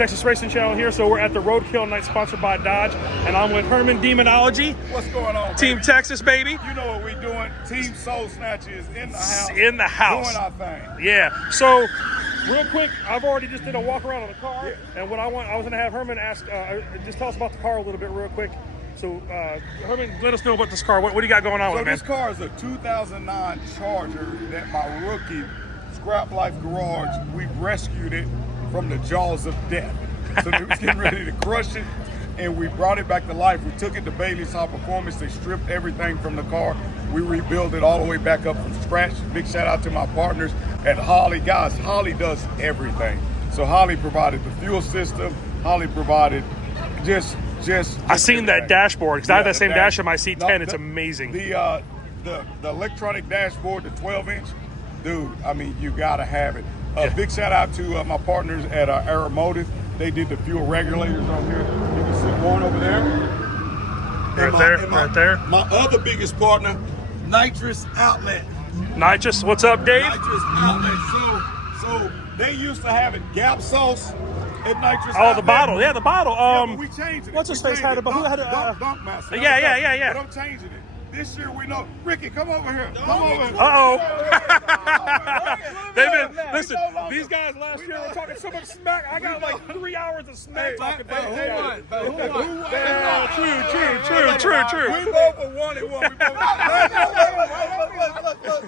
Texas Racing Channel here. So we're at the RoadKill night sponsored by Dodge, and I'm with Herman Demonology. What's going on, Team baby? Texas, baby. You know what we're doing. Team Soul Snatchers in the house. In the house. Doing our thing. Yeah. So real quick, I've already just did a walk around on the car, and what I was going to have Herman ask, just tell us about the car a little bit real quick. So Herman, let us know about this car. What do you got going on with it, man? So this car is a 2009 Charger that my rookie Scrap Life Garage, we rescued it from the jaws of death. So they was getting ready to crush it, and we brought it back to life. We took it to Bailys Performance. They stripped everything from the car. We rebuilt it all the way back up from scratch. Big shout out to my partners at Holly. Guys, Holly does everything. So Holly provided the fuel system. Holly provided just I seen that dashboard because I have that same dash in my C10. No, it's amazing. The electronic dashboard, the 12-inch, dude. I mean, you gotta have it. Big shout out to my partners at Aeromotive. They did the fuel regulators on here. You can see one over there. Right there. My other biggest partner, Nitrous Outlet. Nitrous, what's up, Dave? Nitrous Outlet. So they used to have it Gap sauce at Nitrous Oh, Outlet. the bottle. Yeah, the bottle. But we changed it. What's his face had it? Who had it? Dunk Master. Yeah. But I'm changing it. This year we know. Ricky, come over here. Come over here. Listen, these guys last year were talking so much smack. I got like 3 hours of smack talking about True. We both wanted one.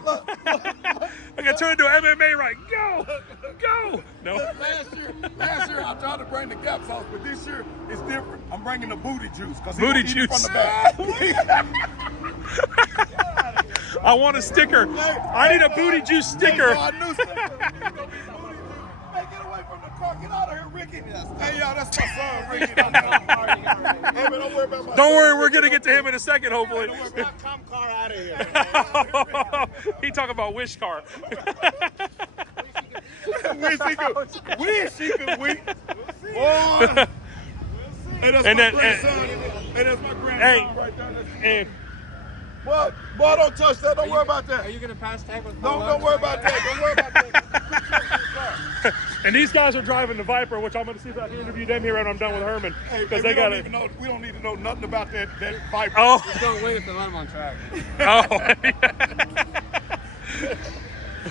Look. I got turned into an MMA right. Go. No. Last year I tried to bring the Gap sauce, but this year it's different. I'm bringing the booty juice. Booty juice. From the back. I want a sticker. I need a booty juice sticker. Hey, get away from the car. Get out of here, Ricky. Hey, y'all, that's my son, Ricky. Hey, man, don't worry about my Don't worry, we're going to get to him in a second, hopefully. Come car out of here. He talking about Wish car. Wish he could. Boy. Hey, that's my grandson. Hey, that's my grandson right there. Boy, don't touch that. Don't worry about that. Are you going to pass tag with Don't worry about that. Don't worry about that. And these guys are driving the Viper, which I'm going to see if I can interview them here when I'm done with Herman. Because they got it. We don't need to know nothing about that Viper. Oh. Just don't wait if they let him on track. Oh.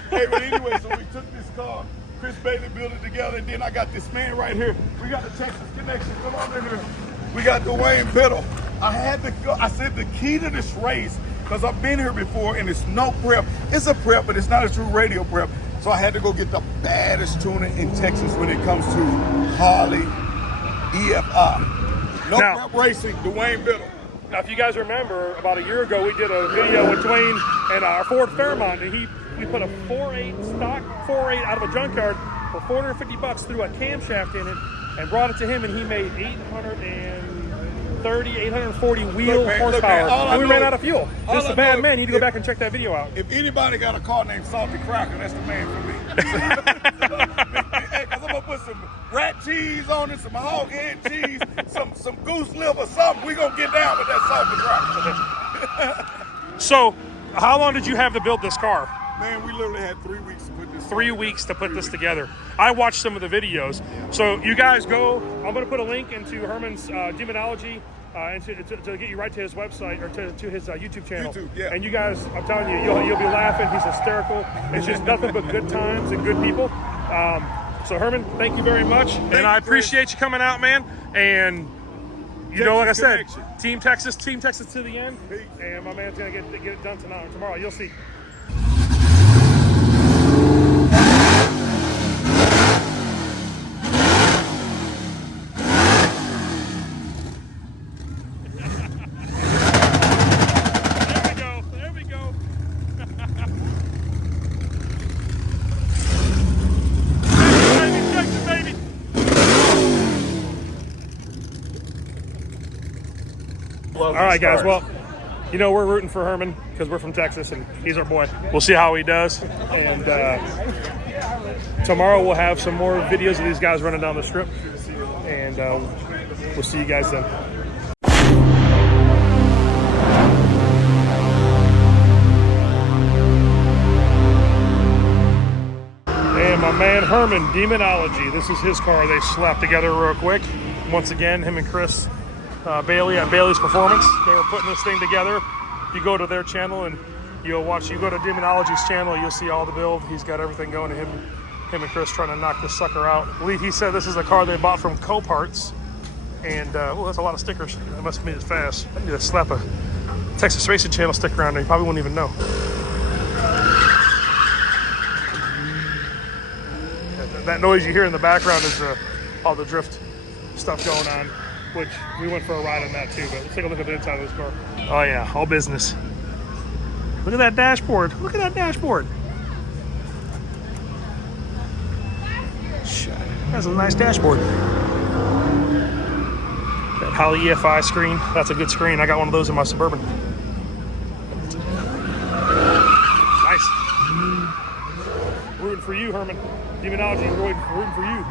Hey, but anyway, so we took this car. Chris Bailey built it together, and then I got this man right here. We got the Texas connection. Come on in here. We got Duane Biddle. I had to go. I said the key to this race, because I've been here before and it's no prep. It's a prep, but it's not a true radio prep. So I had to go get the baddest tuner in Texas when it comes to Harley EFI. No prep racing, Duane Biddle. Now, if you guys remember, about a year ago, we did a video with Duane and our Ford Fairmont, and we put a 4.8 stock 4.8 out of a junkyard for $450 through a camshaft in it, and brought it to him, and he made 840 wheel horsepower. And we ran out of fuel. Just a bad man. You need to go back and check that video out. If anybody got a car named Salty Cracker, that's the man for me. Because I'm gonna put some rat cheese on it, some hog head cheese, some goose liver, something. We gonna get down with that Salty Cracker. So, how long did you have to build this car? Man, we literally had 3 weeks to put this. 3 weeks to put this together. I watched some of the videos. So you guys go. I'm going to put a link into Herman's Demonology and to get you right to his website or to his YouTube channel. And you guys, I'm telling you, you'll be laughing. He's hysterical. It's just nothing but good times and good people. So Herman, thank you very much, and I appreciate you coming out, man. And you know, like I said, Team Texas to the end. And my man's going to get it done tonight or tomorrow. You'll see. All right, guys. Well, you know, we're rooting for Herman because we're from Texas and he's our boy. We'll see how he does. And tomorrow we'll have some more videos of these guys running down the strip. And we'll see you guys then. And my man Herman, Demonology. This is his car. They slapped together real quick. Once again, him and Chris Bailey at Bailys Performance. They were putting this thing together. You go to their channel and you'll watch. You go to Demonology's channel, you'll see all the build. He's got everything going to him and Chris trying to knock this sucker out. I believe he said this is a car they bought from Coparts. And, well, that's a lot of stickers. That must have made it fast. I need to slap a Texas Racing Channel sticker on there. You probably wouldn't even know. That noise you hear in the background is all the drift stuff going on, which we went for a ride on that too. But let's take a look at the inside of this car. Oh yeah, all business. Look at that dashboard. Look at that dashboard. Shit, that's a nice dashboard. That Holley EFI screen, that's a good screen. I got one of those in my Suburban. Nice. Rooting for you, Herman. Demonology, rooting for you.